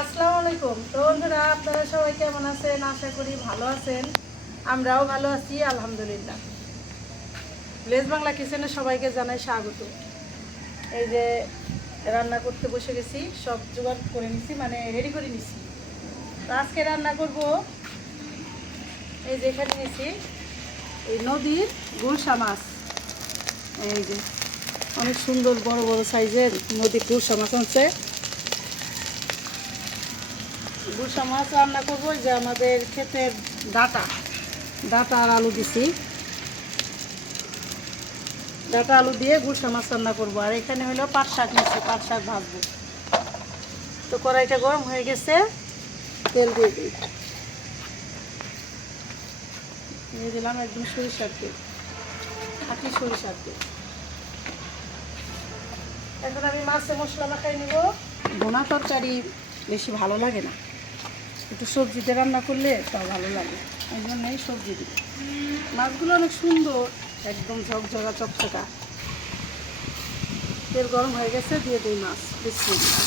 আসসালামু আলাইকুম। তো বন্ধুরা, আপনারা সবাই কেমন আছেন? আশা করি ভালো আছেন। আমরাও ভালো আছি আলহামদুলিল্লাহ। ভিলেজ বাংলা কিচেনে সবাইকে জানাই স্বাগত। এই যে রান্না করতে বসে গেছি, সব জোগাড় করে নিছি, মানে রেডি করে নিছি। তো আজকে রান্না করব, এই যে এখানে নিছি এই নদীর গুলশা মাছ। এই যে অনেক সুন্দর বড় বড় সাইজের নদীর গুলশা মাছ আছে। গুলশা মাছ রান্না করবো। যে আমাদের ক্ষেতের ডাটা আর আলু দিছি, ডাটা আলু দিয়ে গুলশা মাছ রান্না করবো। আর এখানে হলো পাট শাক নিচ্ছি, পাট শাক ভাজবো। তো কড়াইটা গরম হয়ে গেছে, তেল দিয়ে দিয়ে দিলাম একদম সরিষার তেল, খাঁটি সরিষার তেল। এখন আমি মাছে মশলা মাখাই নিব। ভুনা তরকারি বেশি ভালো লাগে না, একটু সবজিতে রান্না করলে তাও ভালো লাগে, এই জন্যই সবজি দিই। মাছগুলো অনেক সুন্দর, একদম ঝকঝকা চকচকা। তেল গরম হয়ে গেছে, দিয়ে দিই মাছ। বিসমিল্লাহ।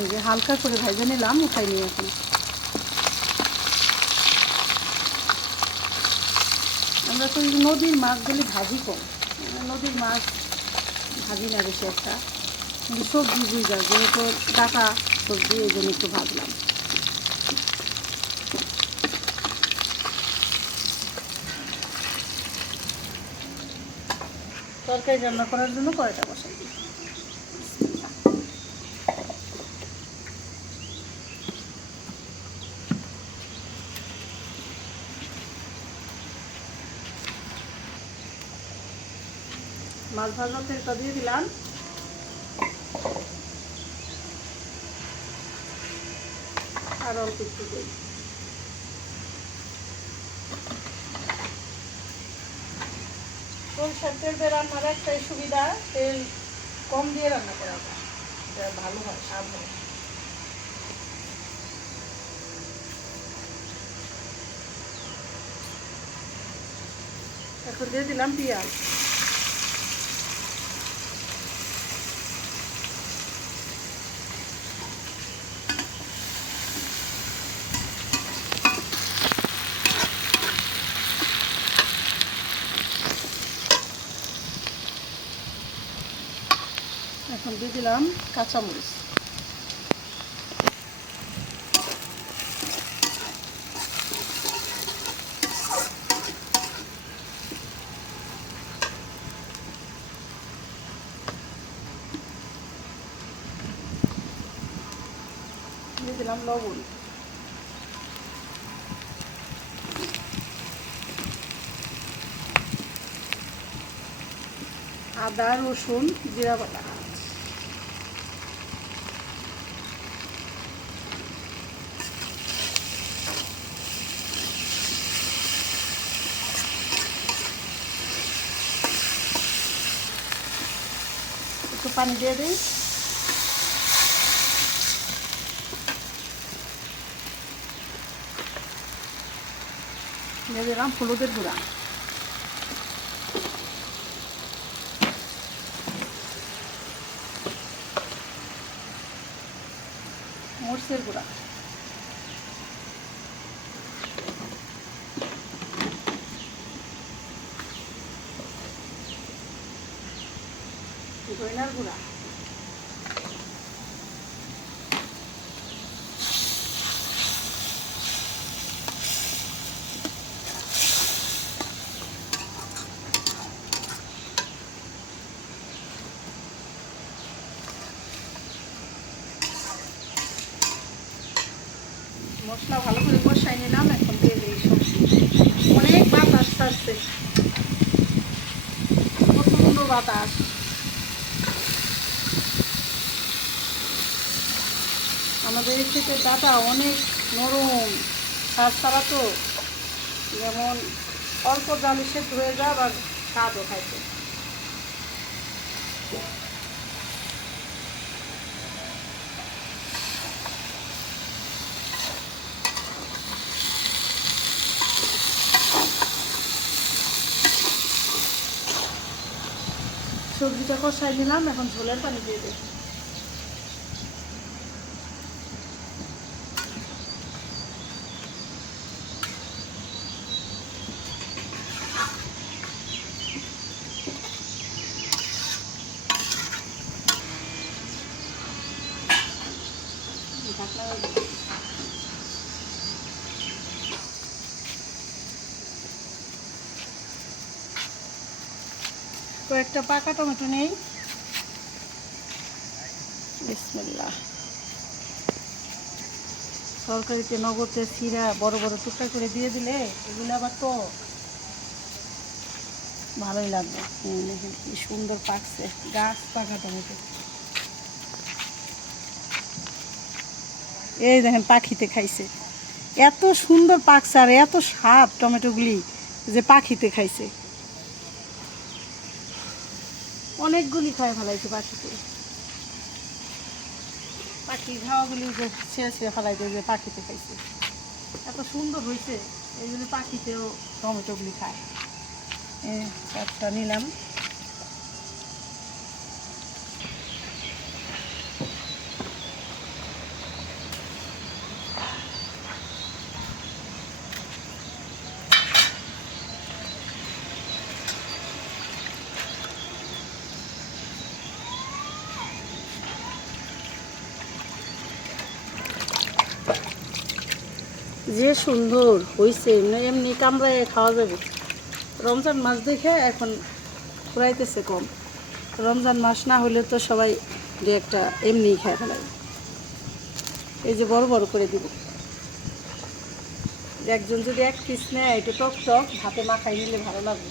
এই যে হালকা করে ভেজে নিলাম, উঠাই নিয়ে এখন। আমরা তো নদীর মাছগুলি ভাজি কম, নদীর মাছ ভাজি না বেশি একটা, কিন্তু সবজি বুঝা যেহেতু ডাটা সবজি, এই জন্য একটু ভাজলাম। তরকারি রান্না করার জন্য কয়টা বসাই দিই। মাছ ভাজার তেলটা দিয়ে দিলাম। আর অল্প একটু দিই। সরষের তেল দিয়ে রান্নার একটাই সুবিধা, তেল কম দিয়ে রান্না করা যায়, ভালো হয়, স্বাদ হয়। এখন দিয়ে দিলাম পেঁয়াজ। এখন দিয়ে দিলাম কাঁচামরিচ। দিয়ে দিলাম লবণ। আদা, রসুন, জিরা বাটা। একটু পানি দিয়ে দিই। দিয়ে দিলাম হলুদের গুঁড়া, মরিচের গুঁড়া, ধনিয়ার গুঁড়া, মশলা ভালো করে কষাই নিলাম, এখন দিয়ে দিই সবজি। অনেক বাতাস ছাড়ছে, প্রচন্ড বাতাস। আমাদের এই থেকে ডাটা অনেক নরম, স্বাদ ছাড়া তো, যেমন অল্প জালে সেদ্ধ হয়ে যায়, আবার স্বাদও খাইতে। সবজিটা কষাই নিলাম, এখন ঝোলের পানি দিয়ে দেব। কয়েকটা পাকা টমেটো নেই, বিসমিল্লাহ। তরকারিতে নগদে চিরা বড় বড় টুকরা করে দিয়ে দিলে এগুলো আবার তো ভালোই লাগবে। দেখেন কি সুন্দর পাকছে, গাছ পাকা টমেটো। এই দেখেন পাখিতে খাইছে, এত সুন্দর পাকছে আর এত স্বাদ টমেটোগুলি যে পাখিতে খাইছে। অনেকগুলি খায় ফেলাইছে পাখিতে। পাখি খাওয়াগুলি যে ছিঁড়ে ছিঁড়ে ফেলাইতে, যে পাখিতে খাইছে। এত সুন্দর হয়েছে, এইগুলি পাখিতেও টমেটোগুলি খায়। একটা নিলাম। যে সুন্দর হয়েছে, এমনি কামড়ায় খাওয়া যাবে। রমজান মাস দেখে এখন ফুরাইতেছে কম। রমজান মাস না হলে তো সবাই দু একটা এমনি খায় ফেলায়। এই যে বড় বড় করে দিব, একজন যদি এক পিস নেয়, এটা টক টক ভাতে মাখাই নিলে ভালো লাগবে।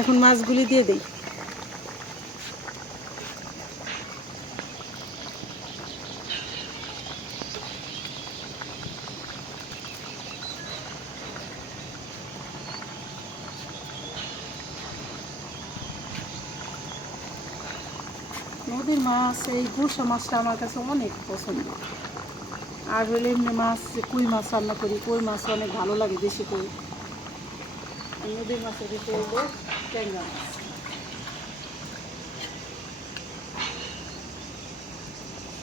এখন মাছগুলি দিয়ে দিই। নদীর মাছ, এই গুরসা মাছটা আমার কাছে অনেক পছন্দ। আর হলে এমনি মাছ, কই মাছ রান্না করি, কই মাছ অনেক ভালো লাগে দেশি কই। আর নদীর মাছের ভিতরে হলো ট্যাংরা মাছ।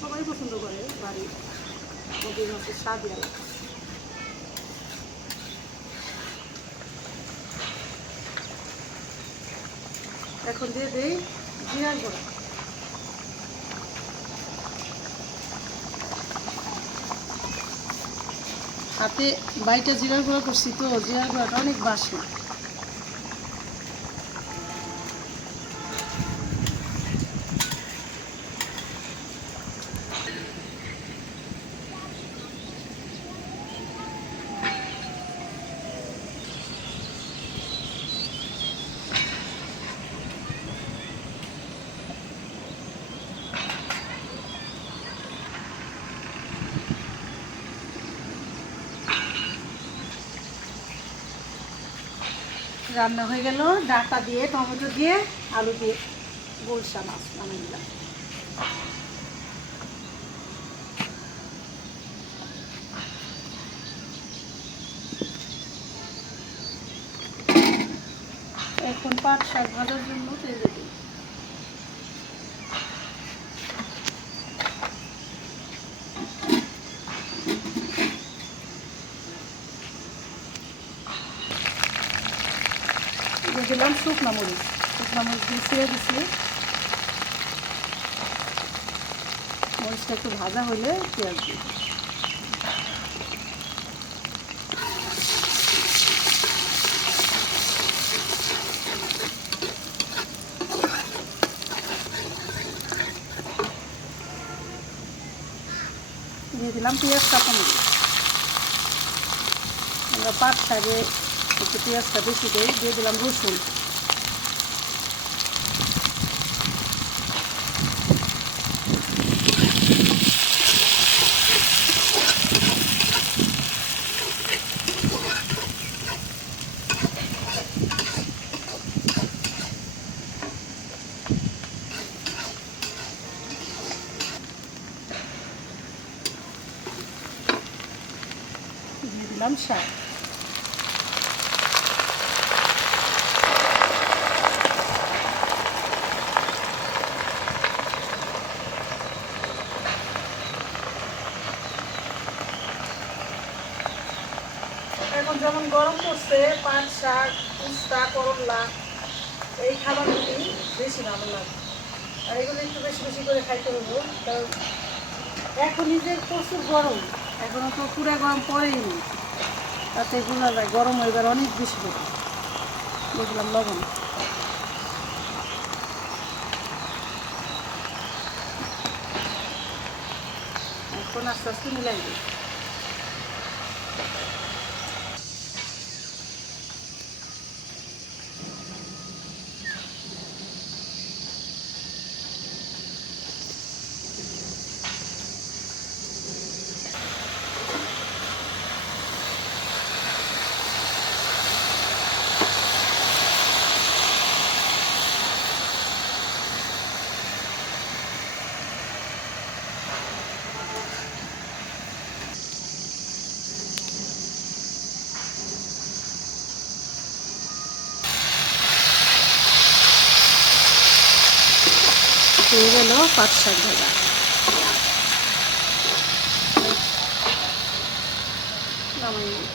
সবাই পছন্দ করে বাড়ির নদীর মাছের স্বাদই আলাদা। এখন দিয়ে দিই জিরার গুঁড়া। হাতে বাইটা জিরার গুঁড়া করছি তো, জিরার গুঁড়াটা অনেক বাসনা। রান্না হয়ে গেল, ডাটা দিয়ে, টমেটো দিয়ে, আলু দিয়ে গুলশা মাছ বানিয়ে দিলাম। এখন পাট শাক ভাজার জন্য তেলে দিই। দিলাম শুকনো মরিচ, দিয়ে ছিঁড়ে দিচ্ছি। মরিচটা একটু ভাজা হলে পেঁয়াজ দিই। দিলাম পেঁয়াজ কাঁচামরিচ। আমরা পাট শাকে একটু পেঁয়াজটা বেশি দিয়ে দিলাম রসুন। দিয়ে দিলাম শাক। এখন যেমন গরম পড়ছে, পাট শাক, উস্তা, করলা এই খাবারগুলি বেশি ভালো লাগে। আর এগুলো একটু বেশি বেশি করে খাইতে হবো, কারণ এখনই যে প্রচুর গরম, এখনও তো পুরো গরম পড়েই নি, তাতে বোঝা যায় গরম এবার অনেক বেশি করে। বুঝলাম লবণ। এখন আস্তে আস্তে মিলাই দিই। এই হলো পাট শাক ভাজা। নামাই নিই।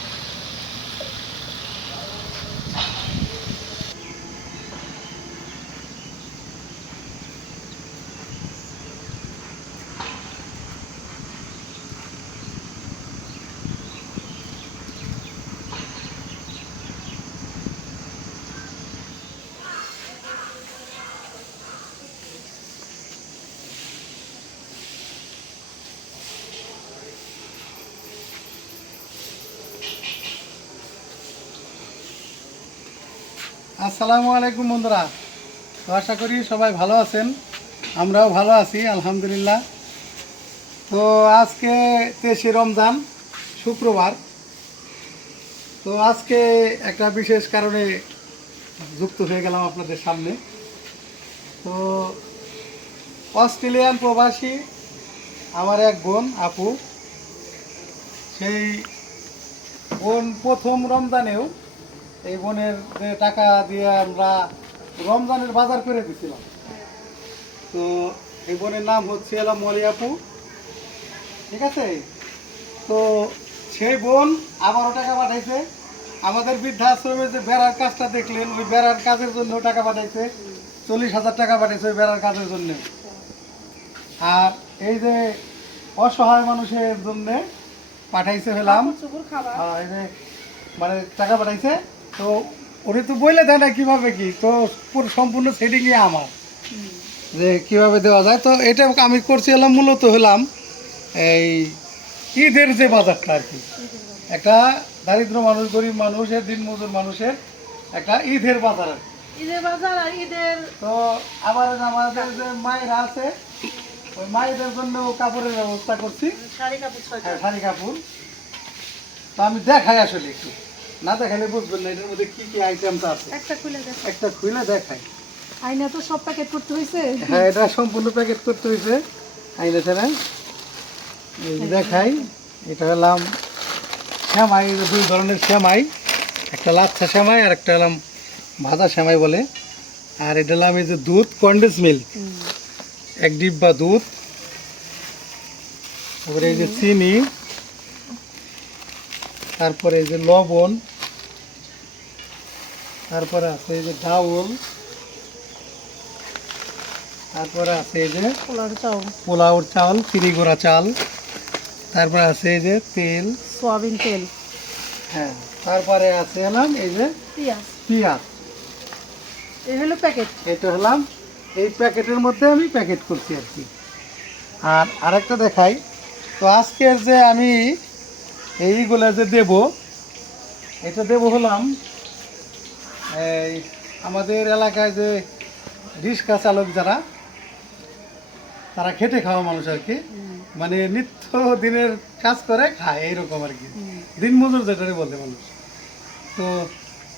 আসসালামু আলাইকুম বন্ধুরা, তো আশা করি সবাই ভালো আছেন, আমরাও ভালো আছি আলহামদুলিল্লাহ। তো আজকে 23শে রমজান, শুক্রবার। তো আজকে একটা বিশেষ কারণে যুক্ত হয়ে গেলাম আপনাদের সামনে। তো অস্ট্রেলিয়ান প্রবাসী আমার এক বোন আপু, সেই বোন প্রথম রমজানেও এই বোনের যে টাকা দিয়ে আমরা রমজানের বাজার করে দিছিলাম। তো এই বোনের নাম হচ্ছে মলি আপু, ঠিক আছে। তো সেই বোন আবারও টাকা পাঠাইছে আমাদের বৃদ্ধাশ্রমে। যে বেড়ার কাজটা দেখলেন, ওই বেড়ার কাজের জন্য টাকা পাঠাইছে, 40,000 টাকা পাঠাইছে ওই বেড়ার কাজের জন্য। আর এই যে অসহায় মানুষের জন্য পাঠাইছে হলাম, এই যে মানে টাকা পাঠাইছে। তো ওরে তো বইলে দেয় না কিভাবে কি, তো সম্পূর্ণ সেটিংই আমার যে কিভাবে দেওয়া যায়। তো এটা আমি করছি হলাম মূলত হলাম এই ঈদের যে বাজারটা আর কি, একটা দারিদ্র মানুষ, গরিব মানুষের, দিনমজুর মানুষের একটা ঈদের বাজার আর কি। ঈদের বাজার আর ঈদের তো আবার আমাদের যে মায়েরা আছে, ওই মায়েদের জন্য কাপড়ের ব্যবস্থা করছি, শাড়ি কাপড়। হ্যাঁ শাড়ি কাপড়। তো আমি দেখাই আসলে, একটু না দেখালে বুঝবেন না এটার মধ্যে কি কি আইটেমটা আছে। একটা খুলে দেখাই। আইনা তো সব প্যাকেট করতে হয়েছে। হ্যাঁ, এটা সম্পূর্ণ প্যাকেট করতে হয়েছে আইনা ছাড়া। দেখাই, এটা হলাম শ্যামাই, দুই ধরনের শ্যামাই, একটা লাচ্ছা শ্যামাই আর একটা হলাম ভাজা শ্যামাই বলে। আর এটা হলাম এই যে দুধ, কন্ডেন্স মিল্ক, 1 ডিব্বা দুধ। তারপরে এই যে চিনি, তারপরে এই যে লবণ, তারপরে আছে এই যে ডাউল, তারপরে আছে এই যে পোলাওর চাল, চিনি গুঁড়া চাল, তারপরে আছে এই যে তেল, সয়াবিন তেল, হ্যাঁ, তারপরে আছে হলাম এই যে পেঁয়াজ। এই হলো প্যাকেট। এটা হলাম এই প্যাকেটের মধ্যে আমি প্যাকেট করছি আর কি। আর আরেকটা দেখাই, তো আজকের যে আমি এইগুলা যে দেব, এটা দেব হলাম এই আমাদের এলাকায় যে রিক্সা চালক যারা, তারা খেটে খাওয়া মানুষ আর কি, মানে নিত্য দিনের কাজ করে খায় এইরকম আর কি, দিনমজুর যেটারে বলে মানুষ। তো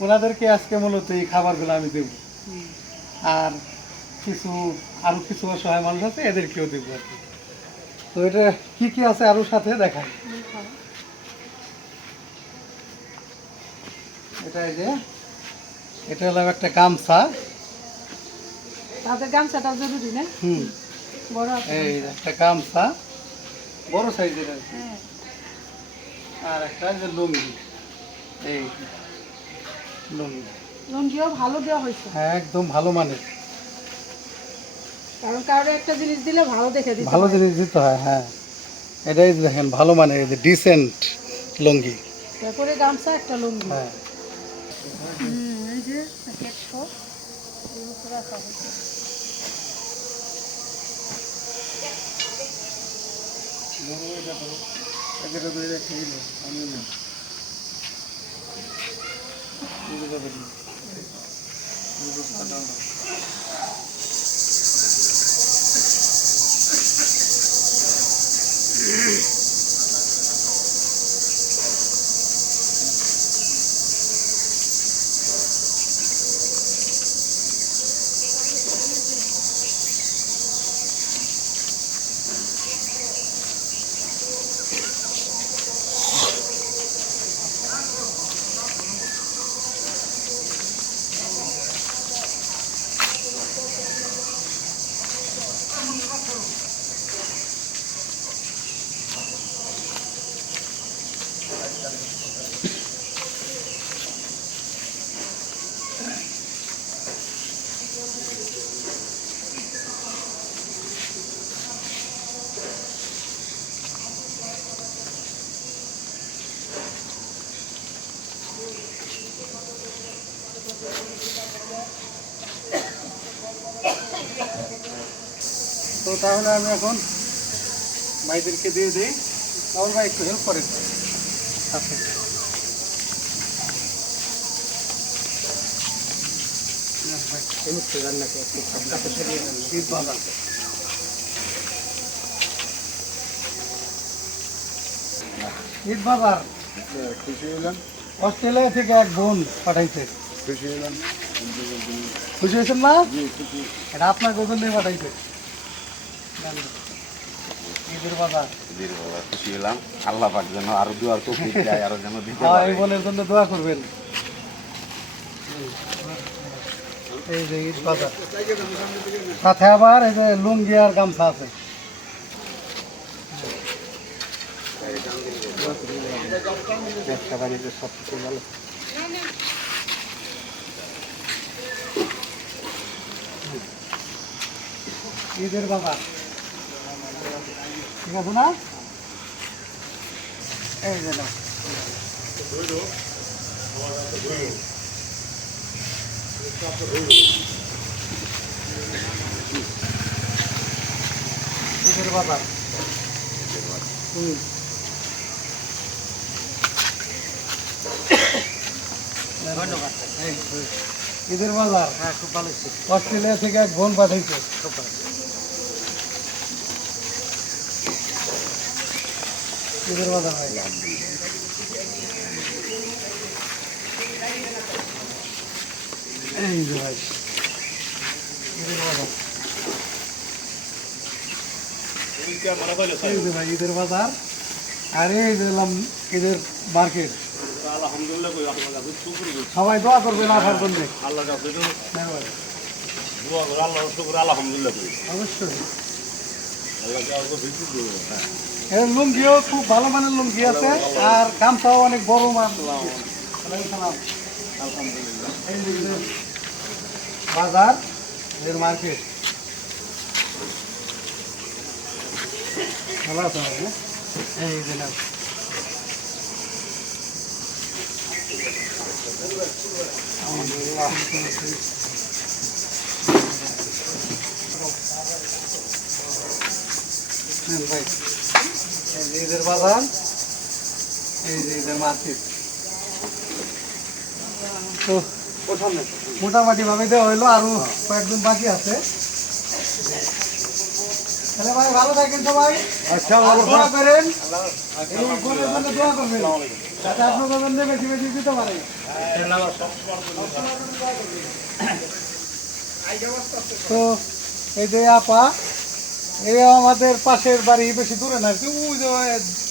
ওনাদেরকে আজকে মূলত এই খাবারগুলো আমি দেব। আর আরো কিছু অসহায় মানুষ আছে, এদেরকেও দেবো আর কি। তো এটা কি কি আছে আরো সাথে দেখাই। এটা এই যে, এটা হলো একটা গামছা। তাদের গামছাটা জরুরি না? বড় এই একটা গামছা, বড় সাইজের আর কি। হ্যাঁ। আর একটা যে লুঙ্গি, এই লুঙ্গি। লুঙ্গিও ভালো দেওয়া হয়েছে, হ্যাঁ একদম ভালো মানের। কারণ কারো একটা জিনিস দিলে ভালো দেখে দিতে ভালো হয়। জিনিস দিতে হয়, হ্যাঁ। এটাই দেখেন ভালো মানের, এই যে ডিসেন্ট লুঙ্গি। তারপরে গামছা একটা লুঙ্গি। হ্যাঁ এই যে প্যাকেট সব এর উপরে রাখা হয়েছে। তো তাহলে আমি এখন ভাইদেরকে দিয়ে দিই। আমার ভাই একটু হেল্প করেন। আচ্ছা ঈদ বাজার খুশি হইলাম, অস্ট্রেলিয়া থেকে এক বোন পাঠাইছে। খুশি হইলাম। খুশি হয়েছেন না? জি, খুশি। এটা আপনার গোজন নিয়ে পাঠাইছে। ঈদের বাজার। জি বাবা, খুশি হলাম। আল্লাহ পাক যেন আরো দুয়ার তৌফিক দেয়, আরো যেন দিতে হ্যাঁ, পারে। এই বোনের জন্য দোয়া করবেন। এই যে ঈদ বাজার, সাথে আবার এই যে লুঙ্গি আর গামছা আছে। ব্যবসা বাণিজ্য সব কিছু ভালো। ঈদের বাজার ঠিক আছে না? এই যে নাও। ঈদের বাজার। ধন্যবাদ। ঈদের বাজার, হ্যাঁ খুব ভালো হচ্ছে। অস্ট্রেলিয়া থেকে এক বোন পাঠাইছে। ঈদের বাজার হয়। এই যে ভাই ঈদের বাজার, এই যে ভাই ঈদের বাজার, আর এই যে এলাম ঈদের মার্কেট। সবাই দোয়া করবেন আসার জন্য। অবশ্যই। এর লুঙ্গিও খুব ভালো মানের লুঙ্গি আছে, আর গামছাও অনেক বড় মান। এই যে ঈদের বাজার, ঈদের মার্কেট। ভালো আছে এই যে নাও। ভাই এই যে ঈদের বাজার, এই যে ঈদের মার্কেট। তো মোটামুটি ভাবে দেওয়া হইলো, আরো কয়েকজন বাকি আছে। তাহলে ভাই ভালো থাকেন সবাই, দোয়া করেন, এই বোনের জন্য দোয়া করবেন যাতে আপনাদের জন্য বেশি বেশি দিতে পারে। তো এই যে আপা, এই আমাদের পাশের বাড়ি, বেশি দূরে না, কি ওই যে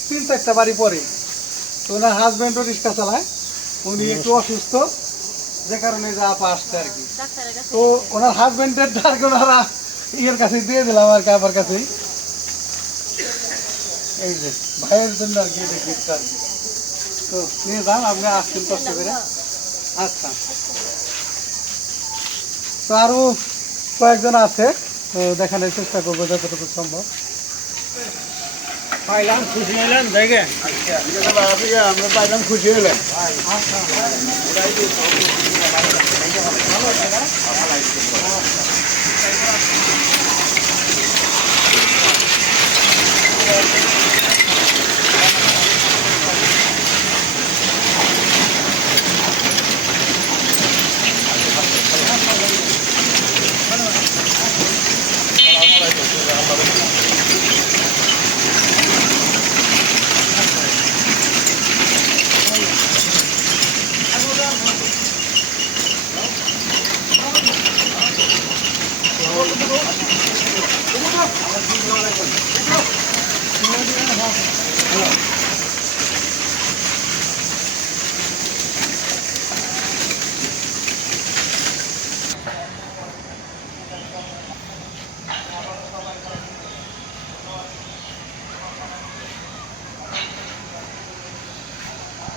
3-4টা বাড়ি পরে। তো ওনার হাজব্যান্ডও রিক্সা চালায়, উনি একটু অসুস্থ, যে কারণে যে আপা আসছে আর কি। তো ওনার হাজব্যান্ডের টার্গেট ওনারা ইয়ের কাছে দিয়ে দিলাম আর কি, আপার কাছেই। এই যে ভাইয়ের জন্য আর কি এটা গিফট আর কি। তো নিয়ে যান, আপনি আসছেন কষ্ট করে। আচ্ছা, তো আরো কয়েকজন আছে, তো দেখানোর চেষ্টা করবো যতটুকু সম্ভব। পাইলাম, খুশি হলেন দেখে আমরা পাইলাম, খুশি হলেন।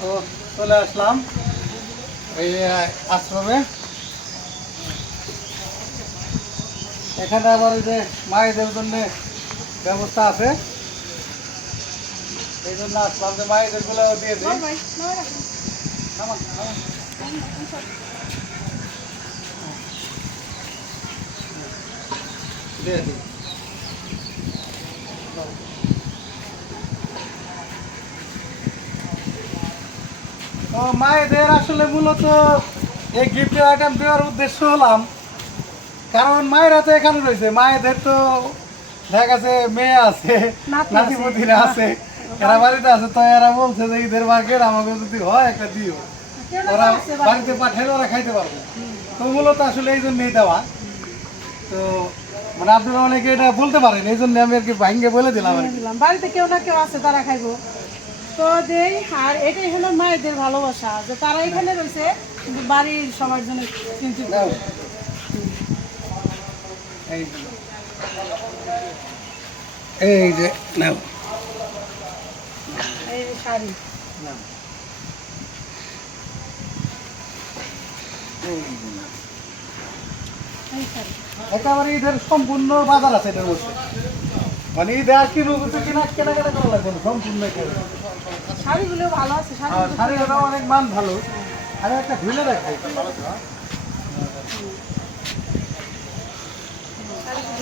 তো চলে আসলাম এই আশ্রমে। এখানে আবার ওই যে মায়েদের জন্য ব্যবস্থা আছে, এই জন্য আসলাম যে মায়েদের গুলো দিয়ে দিই। নামান, নামান। দিয়ে দিই। তো মায়েদের আসলে মূলত এই গিফটের আইটেম দেওয়ার উদ্দেশ্য হলাম, কারণ মায়েরা তো এখানে রয়েছে, মায়েদের তো দেখা গেছে মেয়ে আছে, নাতিপুতিরা আছে, এরা বাড়িতে আছে। তো এরা বলছে যে ঈদের মার্কেট আমাকে যদি হয় একটা দিও, ওরা বাড়িতে পাঠাইলে ওরা খাইতে পারবে। তো মূলত আসলে এই জন্যই দেওয়া। তো মানে আপনারা অনেকে এটা বলতে পারেন, এই জন্য আমি আর কি ভাঙ্গে বলে দিলাম আর কি। বাড়িতে কেউ না কেউ আছে, তারা খাইবো তো দেই। আর এটাই হলো মায়েদের ভালোবাসা, যে তারা এখানে রয়েছে কিন্তু বাড়ির সবার জন্য চিন্তিত। নাও। এই যে, এই যে নাও। এই যে শাড়ি, নাও। এই শাড়ি একেবারে ঈদের সম্পূর্ণ বাজার আছে এটার মধ্যে, মানে ঈদে আর কি কেনাকাটা করা লাগবে না, সম্পূর্ণ একেবারে। শাড়িগুলো ভালো আছে, শাড়ি আর শাড়িগুলো অনেক মান ভালো। আমি একটা ধুলে দেখাই,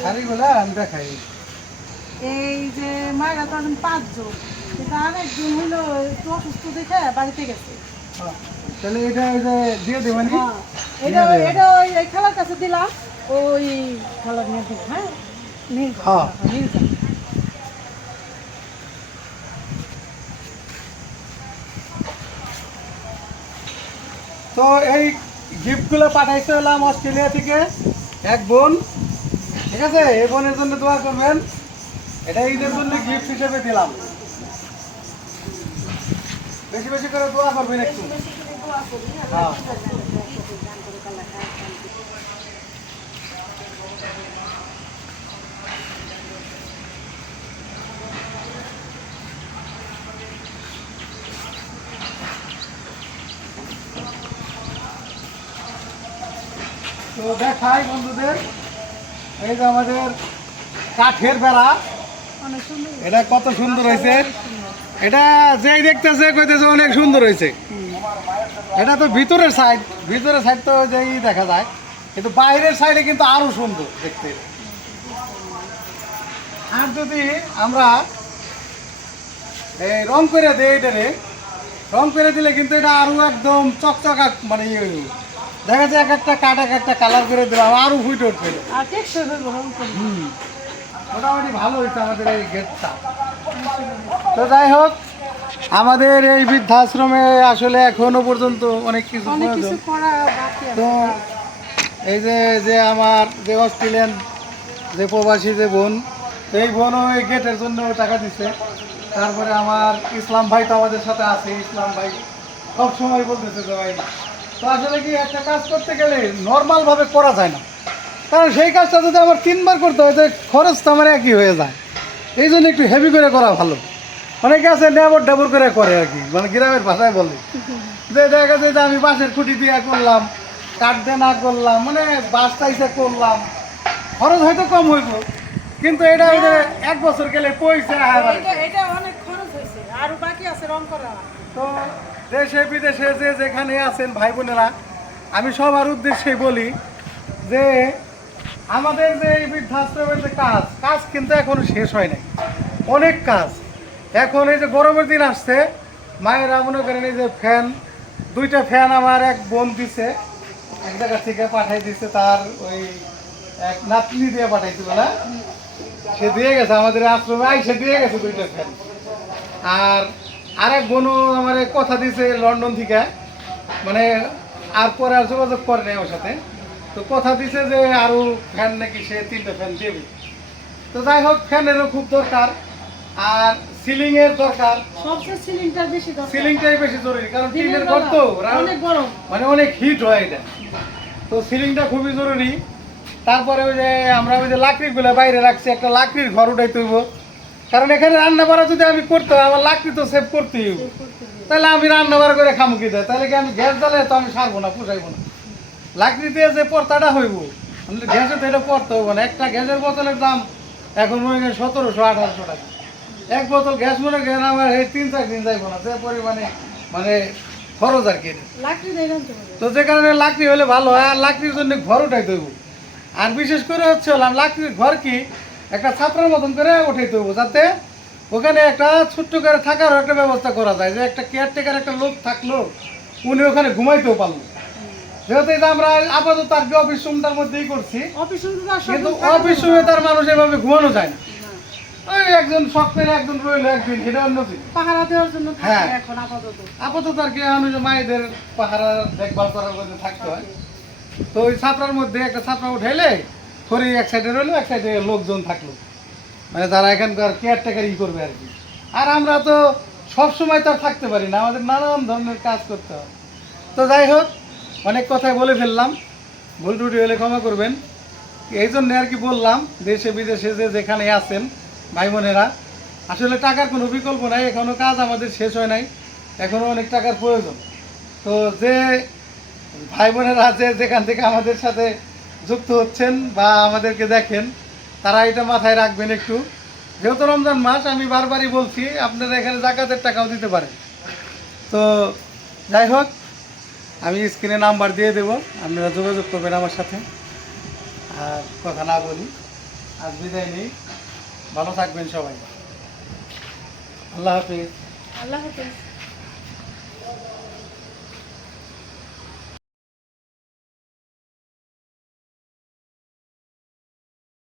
শাড়িগুলো আমি দেখাই। এই যে মায়েরা তো এখন 5 জন, কিন্তু আরেকজন হইলো একটু অসুস্থ দেখে বাড়িতে গেছে। তাহলে এটা ওই যে দিয়ে দেবেন। হ্যাঁ, এটা এটা ওই এই খেলার কাছে দিলাম, ওই খেলা নিয়ে দিব। হ্যাঁ, নীল হ্যাঁ। নীল। তো এই গিফটগুলো পাঠাইতে হলাম অস্ট্রেলিয়া থেকে এক বোন, ঠিক আছে? এই বোনের জন্য দোয়া করবেন, এটা ঈদের জন্য গিফট হিসেবে দিলাম। বেশি বেশি করে দোয়া করবেন একটু। হ্যাঁ। তো দেখাই বন্ধুদের, এই যে আমাদের কাঠের বেড়া, অনেক সুন্দর। এটা কত সুন্দর হয়েছে। এটা যেই দেখতেছে কইতেছে অনেক সুন্দর হয়েছে। এটা তো ভিতরের সাইড তো যেই দেখা যায়, কিন্তু বাইরের সাইডে কিন্তু আরো সুন্দর দেখতে। আর যদি আমরা এই রং করে দেয় এটারে, রং করে দিলে কিন্তু এটা আরো একদম চকচকা মানে ইয়ে হইব। দেখা যায় এক একটা কাঠ এক একটা কালার করে দিলাম আরো ফুটে উঠবে। আর টেকসই হইব রং করলে। মোটামুটি ভালো হয়েছে আমাদের এই গেটটা। তো যাই হোক, আমাদের এই বৃদ্ধাশ্রমে আসলে এখনো পর্যন্ত অনেক কিছু অনেক প্রয়োজন। কিছু করা বাকি আছে। তো এই যে যে আমার যে অস্ট্রেলিয়ান যে প্রবাসী যে বোন, তো এই বোনও এই গেটের জন্য টাকা দিছে। তারপরে আমার ইসলাম ভাই তো আমাদের সাথে আছে, ইসলাম ভাই সব সময় বলতেছে যে ভাই, তো আসলে কি একটা কাজ করতে গেলে নর্মালভাবে করা যায় না, কারণ সেই কাজটা যদি আমার 3 বার করতে হয় তো খরচ তো আমার একই হয়ে যায়। এই জন্য একটু হেভি করে করা ভালো। অনেকে আছে নেবর ডাবর করে করে আর কি, মানে গ্রামের ভাষায় বলে যে দেখা গেছে যে আমি বাঁশের খুঁটি দিয়ে করলাম, কাঠ দিয়ে না করলাম, মানে বাঁশ চাইছে করলাম, খরচ হয়তো কম হইব, কিন্তু এটা ওই যে 1 বছর গেলে পয়সা এটা অনেক খরচ হয়েছে, আরো বাকি আছে রং করা। তো দেশে বিদেশে যে যেখানে আছেন ভাই বোনেরা, আমি সবার উদ্দেশ্যেই বলি যে আমাদের যে এই বৃদ্ধাশ্রমের যে কাজ কাজ কিন্তু এখনো শেষ হয় নাই, অনেক কাজ। এখন এই যে গরমের দিন আসছে, মায়েরা মনে করেন এই যে ফ্যান, 2টা ফ্যান আমার এক বোন দিছে, এক জায়গা থেকে পাঠাই দিছে, তার ওই এক নাতনি দিয়ে পাঠাইছিল না, সে দিয়ে গেছে আমাদের আশ্রমে, সে দিয়ে গেছে 2টা ফ্যান। আর আরেক বোনও আমার কথা দিয়েছে লন্ডন থেকে, মানে আর পরে আর যোগাযোগ করে নাই ওর সাথে, তো কথা দিছে যে আরো ফ্যান নাকি সে 3টা ফ্যান দেবে। তো যাই হোক, ফ্যানেরও খুব দরকার, আর সিলিং এর দরকার। সবচেয়ে সিলিংটা বেশি দরকার। সিলিংটাই বেশি জরুরি, কারণ দিনের টিনের ঘর তো অনেক গরম। মানে অনেক হিট হয় এটা, তো সিলিংটা খুবই জরুরি। তারপরে ওই যে আমরা ওই যে লাকড়িগুলো বাইরে রাখছি, একটা লাকড়ির ঘর উঠাইতে হইব, কারণ এখানে রান্না বাড়া যদি আমি করতে হয় আমার লাকড়ি তো সেভ করতেই হইব। তাহলে আমি রান্না বাড়া করে খামু কি দেয়, তাহলে কি আমি গ্যাস জ্বালে তো আমি সারবো না, পুষাইবো না। লাকড়ি দিয়ে যে পর্দাটা হইব, গ্যাসে তো এটা পড়তে হইব না। একটা গ্যাসের বোতলের দাম এখন মনে করেন 1700-1800 টাকা। 1 বোতল গ্যাস মনে করেন আমার এই 3-4 দিন যাইব না, যে পরিমাণে মানে খরচ আর কি এটা। লাকড়ি দিয়ে রাখতে হবে। তো যে কারণে লাকড়ি হলে ভালো হয়, আর লাকড়ির জন্য ঘর উঠাইতে হইব। আর বিশেষ করে হচ্ছে হলাম লাকড়ির ঘর কি একটা ছাপড়ার মতন করে উঠাইতে হইব, যাতে ওখানে একটা ছোট্ট করে থাকার একটা ব্যবস্থা করা যায়, যে একটা কেয়ারটেকার একটা লোক থাকলো, উনি ওখানে ঘুমাইতেও পারলো। যেহেতু এটা আমরা আপাতত আর কি অফিস রুমটার মধ্যেই করছি, অফিস রুমে তো আর সব কিন্তু থাকা অফিস যাবে রুমে না। তার মানুষ এভাবে ঘুমানো যায় না। ওই একজন শখ করে একজন রইলো একদিন, এটা অন্য জিনিস। পাহারা দেওয়ার জন্য থাকে হ্যাঁ। এখন আপাতত। আপাতত আর কি এখন ওই যে মায়েদের পাহারা দেখভাল করার মধ্যে থাকতে হয়। তো ওই ছাপড়ার মধ্যে একটা ছাপড়া উঠাইলে খড়ি এক সাইডে রইলো, এক সাইডে লোকজন থাকলো, মানে যারা এখানকার কেয়ারটেকার করবে আর কি। আর আমরা তো সব সময় তো আর থাকতে পারি না, আমাদের নানান ধরনের কাজ করতে হয়। তো যাই হোক, অনেক কথাই বলে ফেললাম, ভুল ত্রুটি হলে ক্ষমা করবেন। এই জন্য আর কি বললাম, দেশে বিদেশে যে যেখানে আছেন ভাই বোনেরা, আসলে টাকার কোনো বিকল্প নাই, এখনও কাজ আমাদের শেষ হয় নাই, এখনও অনেক টাকার প্রয়োজন। তো যে ভাই বোনেরা যে যেখান থেকে আমাদের সাথে যুক্ত হচ্ছেন বা আমাদেরকে দেখেন, তারা এটা মাথায় রাখবেন একটু। যেহেতু রমজান মাস, আমি বারবারই বলছি আপনারা এখানে জাকাতের টাকাও দিতে পারেন। তো যাই হোক, আমি স্ক্রিনে নাম্বার দিয়ে দেবো, আপনারা যোগাযোগ করবেন আমার সাথে। আর কথা না বলি, আজ বিদায় নেই, ভালো থাকবেন সবাই, আল্লাহ হাফিজ। আল্লাহ হাফেজ।